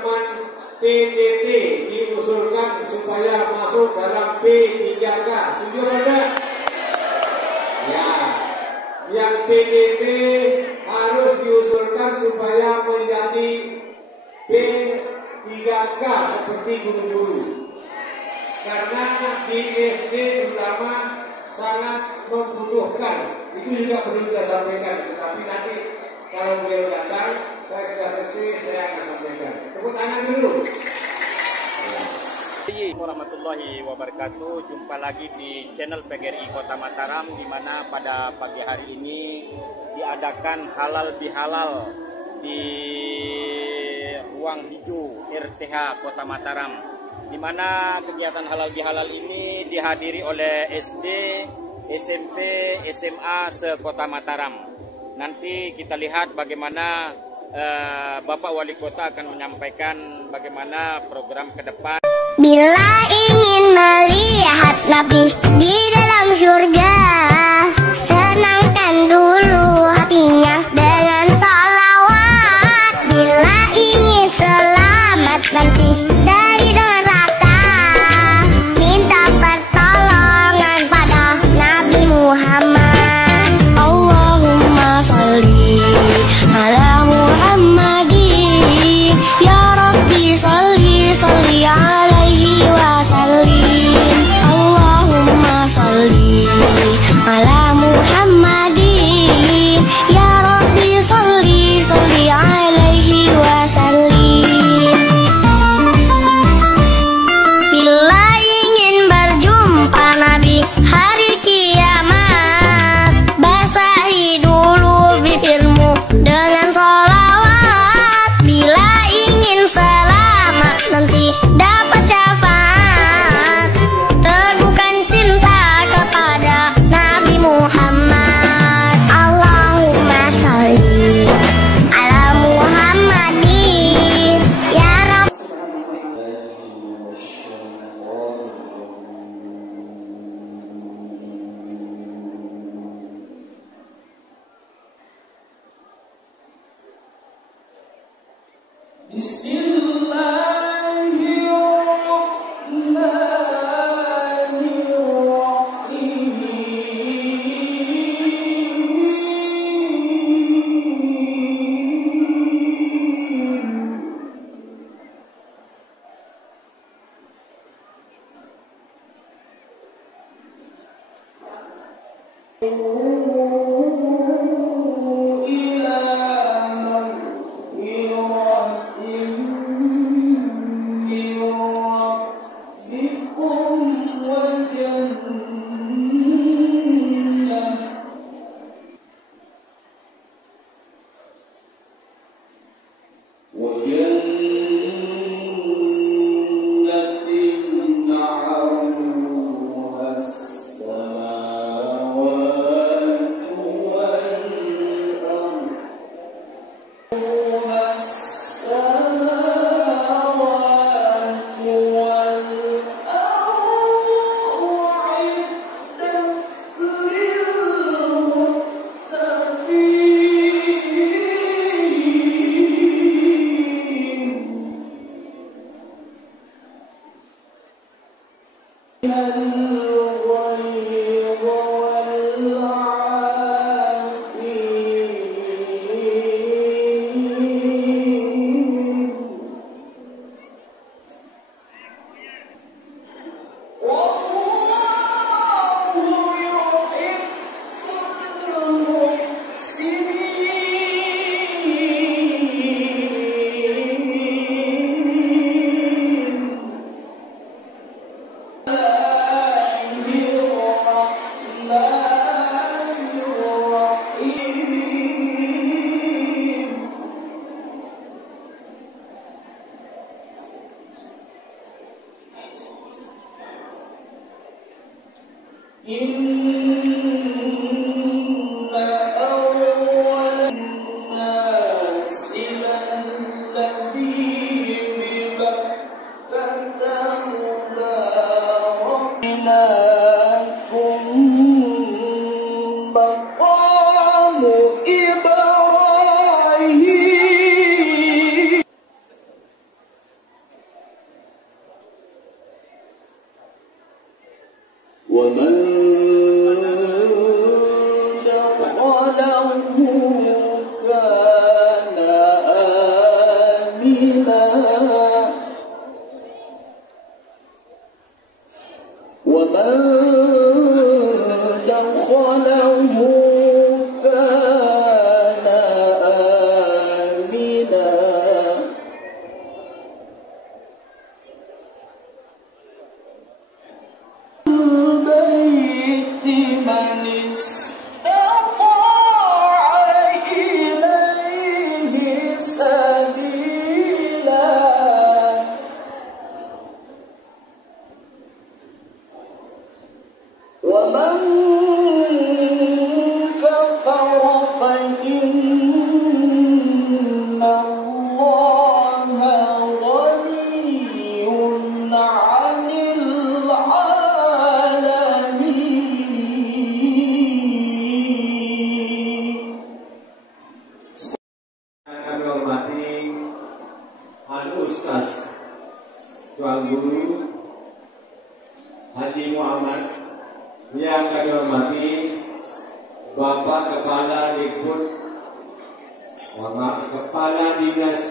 teman-teman PDT diusulkan supaya masuk dalam P3K. Setuju enggak? Ya. Yang PDT harus diusulkan supaya menjadi P3K seperti guru-guru. Karena di SD terutama sangat membutuhkan. Itu juga perlu kita sampaikan. Tetapi nanti kalau beliau datang, saya sudah selesai, saya akan sampaikan. Tepuk tangan dulu. Assalamualaikum warahmatullahi wabarakatuh. Jumpa lagi di channel PGRI Kota Mataram, di mana pada pagi hari ini diadakan halal bihalal di ruang hijau RTH Kota Mataram, di mana kegiatan halal bihalal ini dihadiri oleh SD, SMP, SMA se-Kota Mataram. Nanti kita lihat bagaimana Bapak Wali Kota akan menyampaikan bagaimana program ke depan. Bila ingin melihat Nabi di dalam surga, senangkan dulu hatinya dengan salawat. Bila ingin selamat nanti dari neraka, minta pertolongan pada Nabi Muhammad. Allahumma sholli ala Muhammadin, ya Rabbi sholli sholli alaihi wa sallim. Allahumma sholli ala Muhammadin, ya Rabbi sholli sholli alaihi wa sallim. Bila ingin berjumpa Nabi hari kiamat, basahi dulu bibirmu dengan sholawat. Bila ingin selamat nanti dapat syafaat, teguhkan cinta kepada Nabi Muhammad. Allahumma sholli ala Muhammadin, ya Rabb. ومن دخله كان آمنا ومن دخله كان آمنا البيت من استطاع إليه سبيلا ومن كفر فإن الله غني عن العالمين. Kami hormati Al-Ustaz Tuan Guru Haji Muhammad, yang kami hormati Bapak Kepala Dikbud, Kepala Dinas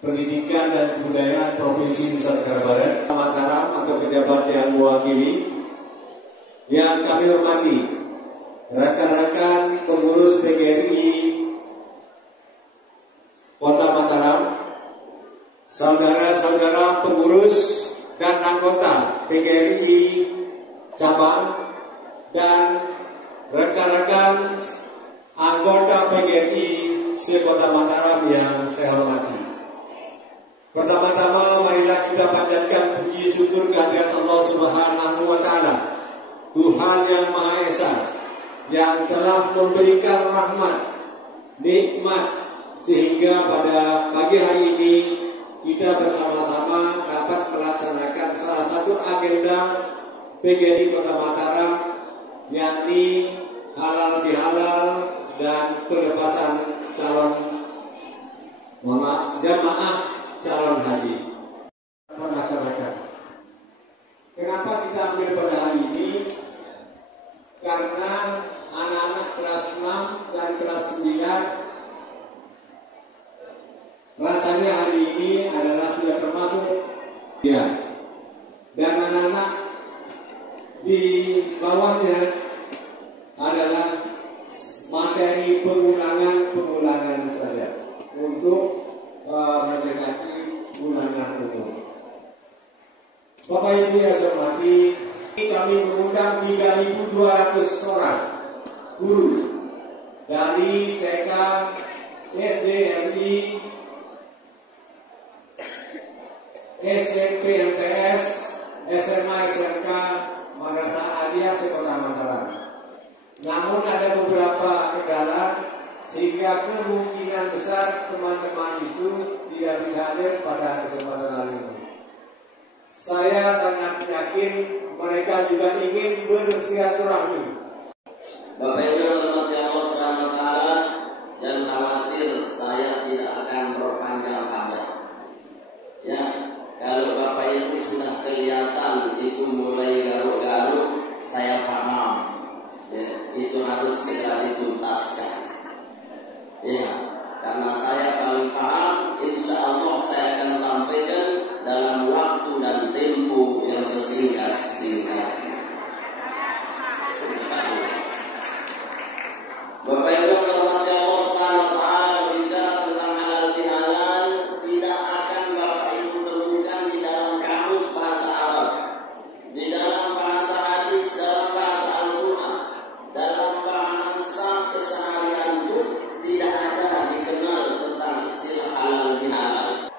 Pendidikan dan Kebudayaan Provinsi Nusa Tenggara Barat, Mataram atau pejabat yang mewakili, yang kami hormati rekan-rekan pengurus PGRI Kota Mataram, saudara-saudara pengurus dan anggota PGRI cabang, dan rekan-rekan anggota PGRI se-Kota Mataram yang saya hormati. Pertama-tama marilah kita panjatkan puji syukur kehadirat Allah Subhanahu wa Ta'ala, Tuhan yang Maha Esa, yang telah memberikan rahmat, nikmat, sehingga pada pagi hari ini kita bersama-sama dapat melaksanakan salah satu agenda PGRI Kota Mataram, yakni halal bihalal dan pelepasan calon jamaah calon haji. Melaksanakan. Kenapa kita ambil pada hari ini? Karena anak-anak kelas 6 dan kelas 9 rasanya hari ini adalah sudah termasuk ya, dan anak-anak di bawahnya adalah materi pengulangan saja untuk mendekati ulangan umum. Bapak Ibu yang saya hormati, kami mengundang 3.200 orang guru dari TK, SD, MI, SMP, MTS, SMA, SMK, Madrasah Aliyah se-Kota Mataram. Namun ada beberapa kendala sehingga kemungkinan besar teman-teman itu tidak bisa hadir pada kesempatan hari ini. Saya sangat yakin mereka juga ingin bersilaturahmi. Bapak Ibu yang dirahmati Allah Subhanahu wa Ta'ala, jangan khawatir, saya tidak akan berpanjang-panjang. Ya, kalau Bapak Ibu sudah kelihatan itu mulai garuk-garuk, saya paham. Ya, itu harus segera dituntaskan. Ya, karena saya paling paham, insya Allah saya akan sampaikan dalam waktu dan tempo yang sesingkat-singkatnya. Bapak Ibu yang dirahmati Allah Subhanahu wa Ta'ala, berbicara tentang halal bihalal tidak akan Bapak Ibu temukan di dalam kamus bahasa Arab, di dalam bahasa hadis, dalam bahasa Al-Quran, dalam bahasa keseharian pun tidak ada dikenal tentang istilah halal bihalal.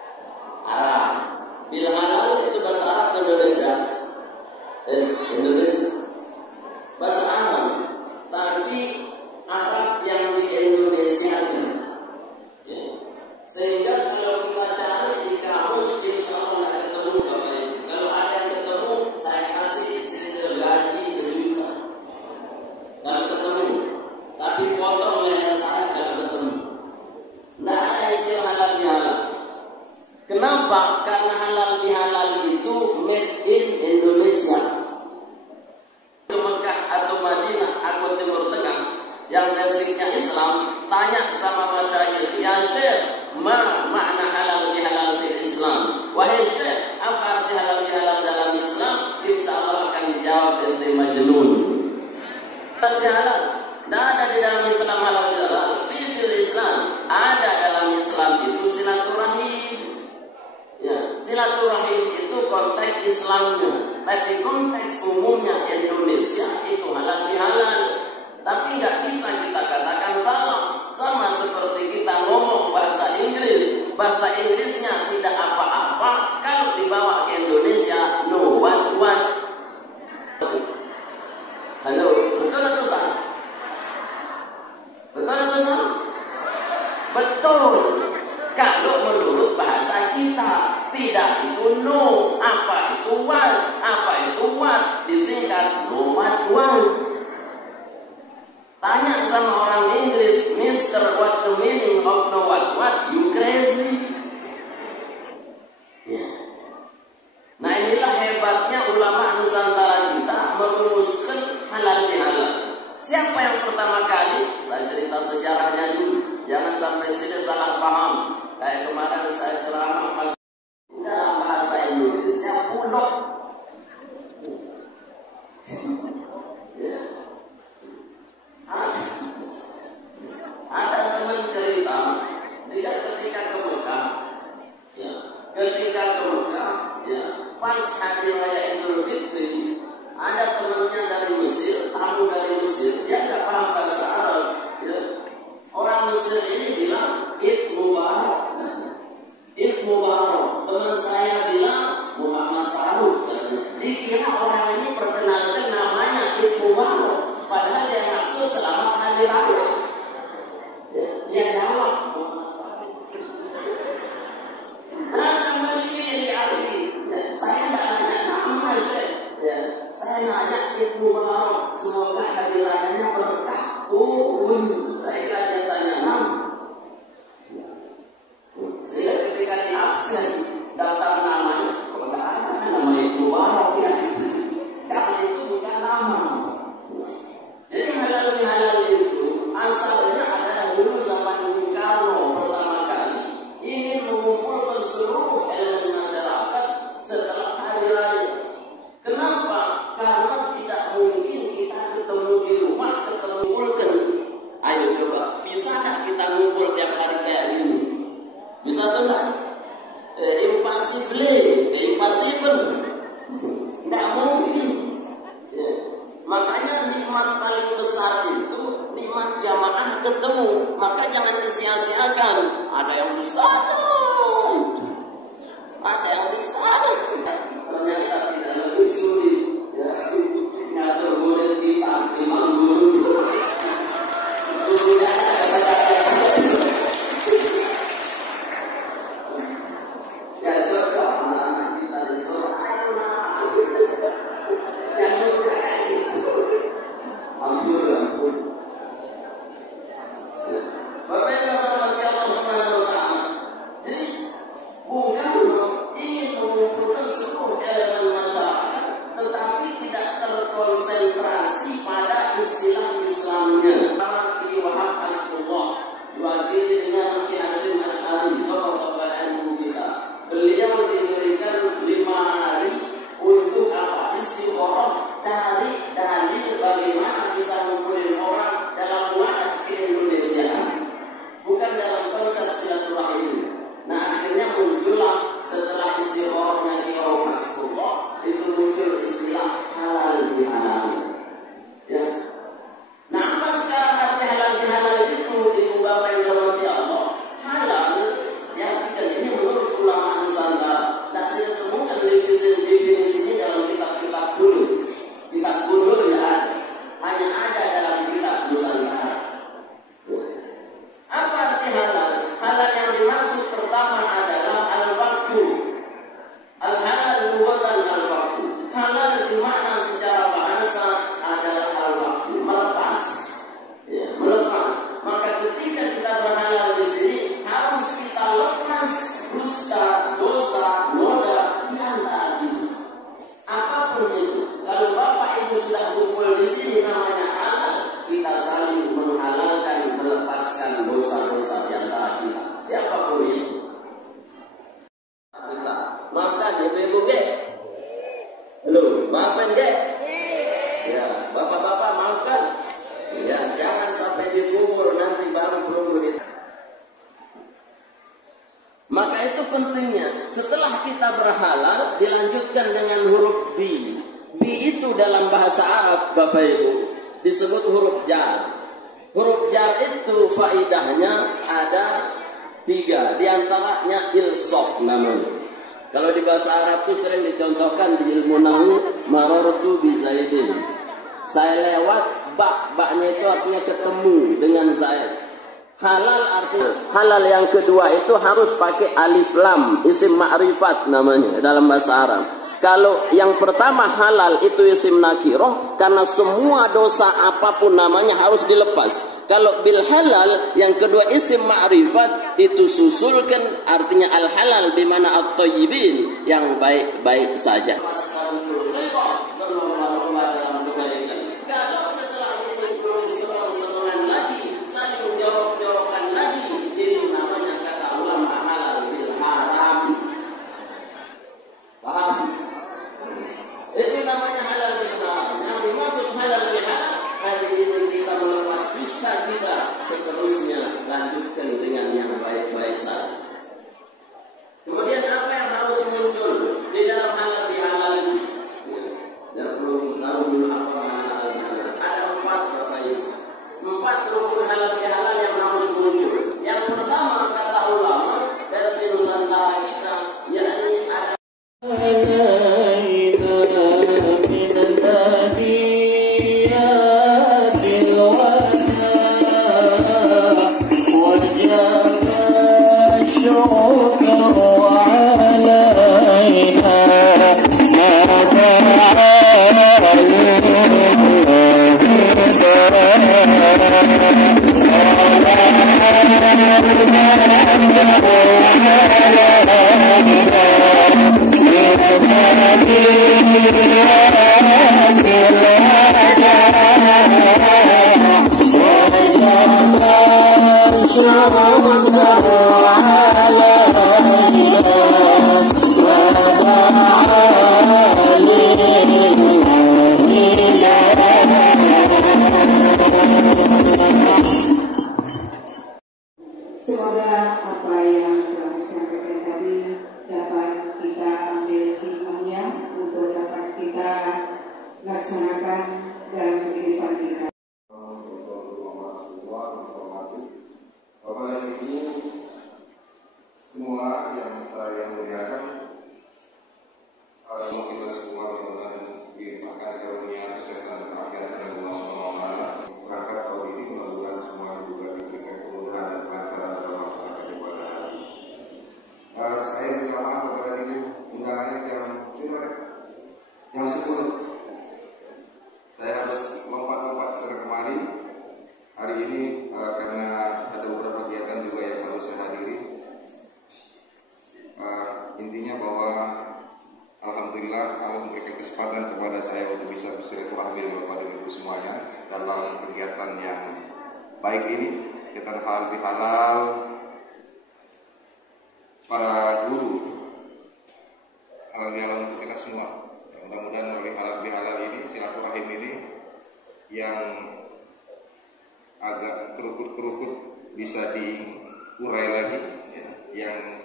Arab, bihalal itu bahasa Arab Indonesia, Indonesia bahasa Arab, tapi Arab yang di Indonesia kan, ya. Sehingga kalau kita cari di kamus insya Allah nggak ketemu Bapak Ibu. Kalau ada yang ketemu, saya kasih gaji 1 juta. Nggak ketemu, tapi potong leher saya nggak ketemu. Nggak ada istilah halal bihalal. Kenapa? Karena halal bihalal itu made in Indonesia. jawab ente majnun. Halal. Tidak ada di dalam Islam halal bihalal. Fil Islam ada dalam Islam itu silaturahim. Ya, silaturahim itu konteks Islamnya. Tapi konteks umumnya Indonesia itu halal bihalal. Tapi nggak bisa kita katakan salah. Sama seperti kita ngomong bahasa Inggris. Bahasa Inggrisnya tidak apa-apa kalau dibawa ke Indonesia no what. Halo, betul atau salah? Betul atau salah? Betul. Kalau menurut bahasa kita tidak itu no, apa itu what, disingkat no what. Tanya sama orang Inggris, Mister, what the meaning of no what? You crazy? Ya. Nah inilah hebatnya ulama Nusantara kita merumuskan halal bihalal. Siapa yang pertama kali? Saya cerita sejarahnya dulu. Jangan sampai sini salah paham. Kayak kemarin saya ceramah pas dalam bahasa Indonesia pulok. Ya. Ada teman cerita, dia ketika ke Mekah, ya, pas hari raya Idul Fitri, ada temannya dari Mesir, tamu dari Mesir, dia nggak paham bahasa Arab. Ya. Orang Mesir ini bilang Id Mubarak. Teman saya bilang Muhammad Saruk. Dikira orang ini perkenalkan namanya Id Mubarak, padahal dia maksud selamat hari raya. Ya, dia jawab saya nggak nanya nama ya. Saya nanya Ibu Mubarak, semoga hari rayanya berkah. Saya kira dia tanya nama. Sehingga ketika di absen daftar namanya, kok nggak ada nama Ibu Mubarak ya? Karena itu bukan nama. Jadi halal itu asalnya adalah dulu zaman Bung Karno pertama kali ingin mengumpulkan seluruh elemen masyarakat setelah hari raya. Kenapa? Karena tidak mungkin kita ketemu di rumah, kumpulkan. Ayo coba, bisa nggak kita ngumpul tiap hari kayak ini? Bisa tuh nggak? Impossible. Nggak mungkin. Ya. Makanya nikmat paling besar itu nikmat jamaah ketemu. Maka jangan disia-siakan. Ada yang di sana, ada yang di sana. Ternyata tidak lebih sulit. Ya. Ngatur murid kita, imam guru. Gurunya ya cocok anak-anak kita disuruh ayo nak. Yang mudah kayak gitu. Ampun. Bapak Ibu Allah Subhanahu wa Ta'ala. Jadi Bung Karno ingin mengumpulkan seluruh elemen masyarakat, tetapi tidak terkonsentrasi pada istilah Islamnya. Ki Wahab Asfullah, diwakili dengan Ki Hasyim Asy'ari, tokoh-tokoh NU kita. Beliau diberikan 5 hari untuk apa? Istikharah, cari dalil bagaimana bisa mengumpulkan orang dalam wadah ke-Indonesiaan, bukan dalam konsep silaturahim. Nah akhirnya muncullah setelah istikharahnya Ki Wahab Asfullah, itu muncul istilah halal bihalal. Ya. Nah apa sekarang arti halal bihalal itu Ibu Bapak yang dirahmati Allah? Halal yang tiga ini menurut ulama Nusantara tidak saya temukan definisinya dalam kitab-kitab dulu. Kitab dulu tidak ada, hanya ada dalam kitab Nusantara. Apa arti halal? Halal yang dimaksud pertama adalah al-faktu. Al-halal buatan al-faktu. Halal di mana secara bahasa adalah al-faktu, melepas. Ya, melepas. Maka ketika kita berhalal di sini harus kita lepas dusta, dosa, noda di antara kita. Apapun itu, kalau Bapak Ibu sudah kumpul di sini namanya halal, kita saling menghalalkan, melepaskan dosa-dosa di antara kita. Siapapun itu. Kita maafkan ibu-ibu ge. Halo, maafkan ge. maafkan. Ya, jangan sampai dikubur nanti baru perlu di. Maka itu pentingnya setelah kita berhalal dilanjutkan dengan huruf B. B itu dalam bahasa Arab Bapak Ibu disebut huruf jar. Huruf jar itu faidahnya ada 3, diantaranya ilsok namanya. Kalau di bahasa Arab itu sering dicontohkan di ilmu nahwu, marartu bi Zaidin. Saya lewat, baknya itu artinya ketemu dengan Zaid. Halal artinya halal yang kedua itu harus pakai alif lam, isim ma'rifat namanya dalam bahasa Arab. Kalau yang pertama halal itu isim nakiroh, karena semua dosa apapun namanya harus dilepas. Kalau bil halal yang kedua isim ma'rifat itu susulkan artinya al halal bimana at-thayyibin yang baik-baik saja. Kalau setelah itu belum senang lagi, saling jawab-jawaban lagi, itu namanya kata ulama halal bil haram. Paham? Itu namanya halal bil haram. Yang dimaksud halal bil haram, hari ini kita melepas dusta kita, seterusnya lanjutkan dengan yang baik-baik saja. Kemudian apa yang harus muncul di dalam halal bil halal ini? Ya, belum tahu dulu apa makna halal bil halal. Ada 4 Bapak Ibu. 4 rukun halal bil halal yang harus muncul. Yang pertama kata ulama versi Nusantara kita, yakni ada semoga apa yang telah disampaikan tadi dapat kita ambil hikmahnya untuk dapat kita laksanakan dalam kehidupan kita. Bapak dan Ibu semua yang saya muliakan, kalau kita semua benar-benar dilimpahkan karunia kesehatan dan akhirat dari Allah SWT, berangkat tahun ini mudah-mudahan semua juga diberikan kemudahan dan kelancaran dalam melaksanakan ibadah. Saya minta maaf kepada Ibu, undangannya jam 10. Saya harus lompat-lompat sana kemari hari ini karena ada beberapa kegiatan juga yang harus saya hadiri. Intinya bahwa alhamdulillah Allah memberikan kesempatan kepada saya untuk bisa bersilaturahmi dengan Bapak dan Ibu semuanya dalam kegiatan yang baik ini, kegiatan halal bihalal para guru, halal bihalal untuk kita semua. Mudah-mudahan melalui halal bihalal ini, silaturahim ini yang agak kerukut-kerukut bisa diurai lagi, ya, yang